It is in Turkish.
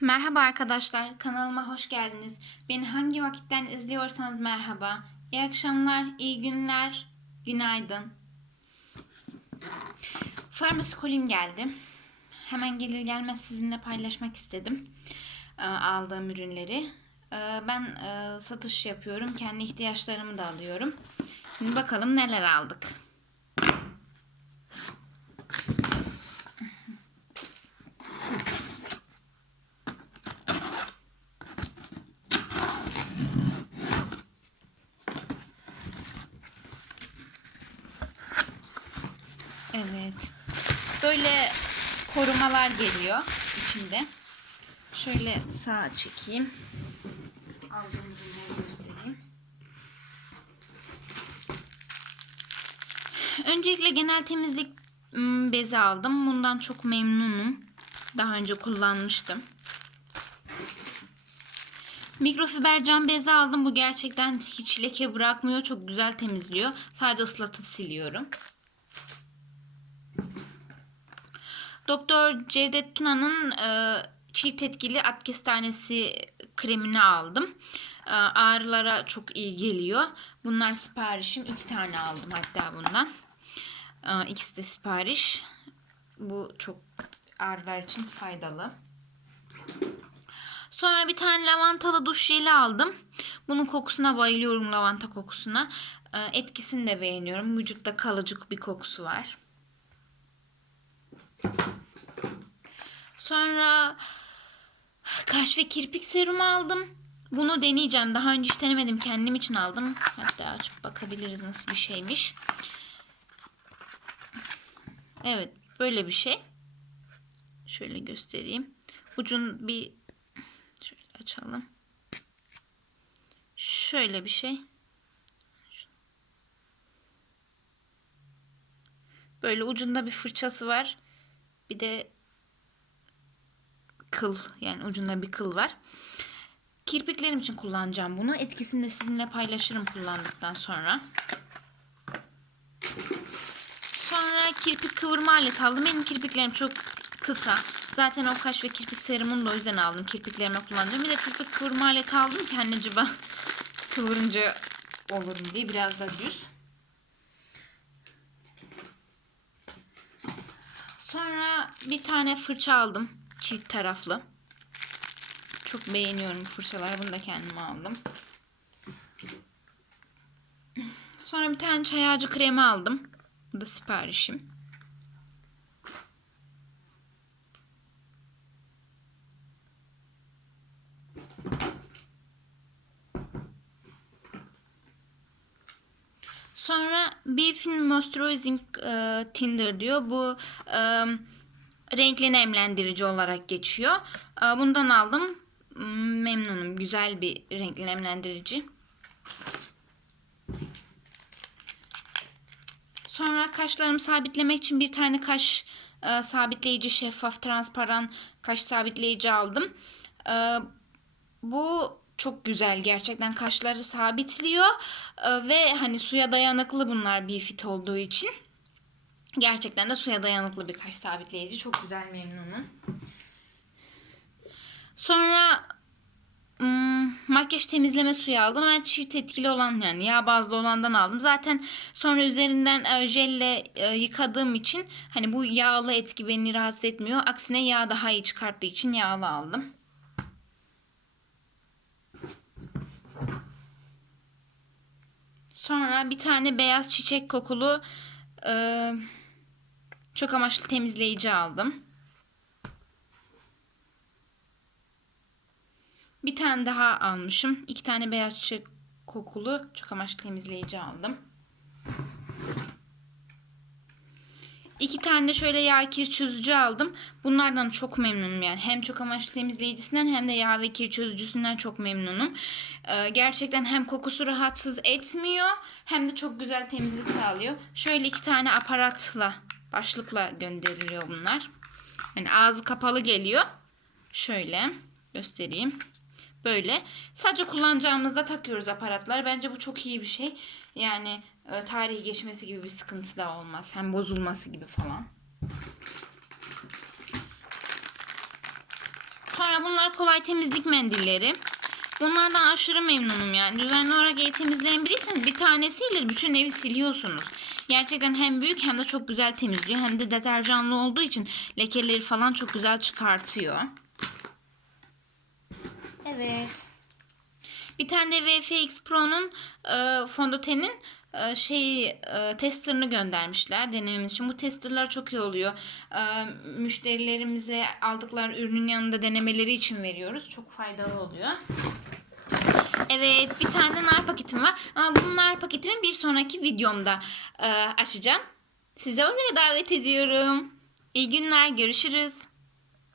Merhaba arkadaşlar, kanalıma hoş geldiniz. Beni hangi vakitten izliyorsanız merhaba. İyi akşamlar, iyi günler, günaydın. Farmasikolim geldi. Hemen gelir gelmez sizinle paylaşmak istedim e, aldığım ürünleri. E, Ben e, satış yapıyorum, kendi ihtiyaçlarımı da alıyorum. Şimdi bakalım neler aldık. Evet. Böyle korumalar geliyor içinde. Şöyle sağa çekeyim. Aldığım ürünleri göstereyim. Öncelikle genel temizlik bezi aldım. Bundan çok memnunum. Daha önce kullanmıştım. Mikrofiber cam bezi aldım. Bu gerçekten hiç leke bırakmıyor. Çok güzel temizliyor. Sadece ıslatıp siliyorum. Doktor Cevdet Tuna'nın e, çift etkili at kestanesi kremini aldım. E, ağrılara çok iyi geliyor. Bunlar siparişim. iki tane aldım hatta bundan. E, ikisi de sipariş. Bu çok ağrılar için faydalı. Sonra bir tane lavantalı duş jeli aldım. Bunun kokusuna bayılıyorum lavanta kokusuna. E, etkisini de beğeniyorum. Vücutta kalıcı bir kokusu var. Sonra kaş ve kirpik serumu aldım. Bunu deneyeceğim. Daha önce hiç denemedim. Kendim için aldım. Hatta açıp bakabiliriz nasıl bir şeymiş. Evet. Böyle bir şey. Şöyle göstereyim. Ucun bir şöyle açalım. Şöyle bir şey. Böyle ucunda bir fırçası var. Bir de kıl yani ucunda bir kıl var. Kirpiklerim için kullanacağım bunu. Etkisini de sizinle paylaşırım kullandıktan sonra. Sonra kirpik kıvırma aleti aldım. Benim kirpiklerim çok kısa. Zaten o kaş ve kirpik serumunu da o yüzden aldım. Kirpiklerime kullanacağım. Bir de kirpik kıvırma aleti aldım ki anneciğim kıvırınca olurum diye biraz da düz. Sonra bir tane fırça aldım. Çift taraflı. Çok beğeniyorum fırçaları. Bunu da kendime aldım. Sonra bir tane çay ağacı kremi aldım. Bu da siparişim. Sonra Beef'in Moisturizing e, Tinder diyor. Bu e, renkli nemlendirici olarak geçiyor. E, bundan aldım. Memnunum. Güzel bir renkli nemlendirici. Sonra kaşlarımı sabitlemek için bir tane kaş e, sabitleyici, şeffaf, transparan kaş sabitleyici aldım. E, bu çok güzel gerçekten kaşları sabitliyor E, ve hani suya dayanıklı bunlar bir fit olduğu için. Gerçekten de suya dayanıklı bir kaş sabitleyici. Çok güzel memnunum. Sonra hmm, makyaj temizleme suyu aldım. Ben çift etkili olan yani yağ bazlı olandan aldım. Zaten sonra üzerinden e, jelle e, yıkadığım için hani bu yağlı etki beni rahatsız etmiyor. Aksine yağ daha iyi çıkarttığı için yağlı aldım. Sonra bir tane beyaz çiçek kokulu e, çok amaçlı temizleyici aldım. Bir tane daha almışım. İki tane beyaz çiçek kokulu çok amaçlı temizleyici aldım. İki tane de şöyle yağ kir çözücü aldım. Bunlardan çok memnunum yani. Hem çok amaçlı temizleyicisinden hem de yağ ve kir çözücüsünden çok memnunum. Ee, gerçekten hem kokusu rahatsız etmiyor hem de çok güzel temizlik sağlıyor. Şöyle iki tane aparatla, başlıkla gönderiliyor bunlar. Yani ağzı kapalı geliyor. Şöyle göstereyim. Böyle. Sadece kullanacağımızda takıyoruz aparatlar. Bence bu çok iyi bir şey. Yani e, tarihi geçmesi gibi bir sıkıntı da olmaz. Hem bozulması gibi falan. Sonra bunlar kolay temizlik mendilleri. Bunlardan aşırı memnunum yani. Düzenli olarak ev temizleyen biriyseniz bir tanesiyle bütün evi siliyorsunuz. Gerçekten hem büyük hem de çok güzel temizliyor. Hem de deterjanlı olduğu için lekeleri falan çok güzel çıkartıyor. Evet. Bir tane de VFX Pro'nun e, fondötenin e, şey e, testerını göndermişler denememiz için. Bu testerlar çok iyi oluyor. E, müşterilerimize aldıkları ürünün yanında denemeleri için veriyoruz. Çok faydalı oluyor. Evet bir tane de nar paketim var. Ama bu nar paketimi bir sonraki videomda e, açacağım. Size oraya davet ediyorum. İyi günler görüşürüz.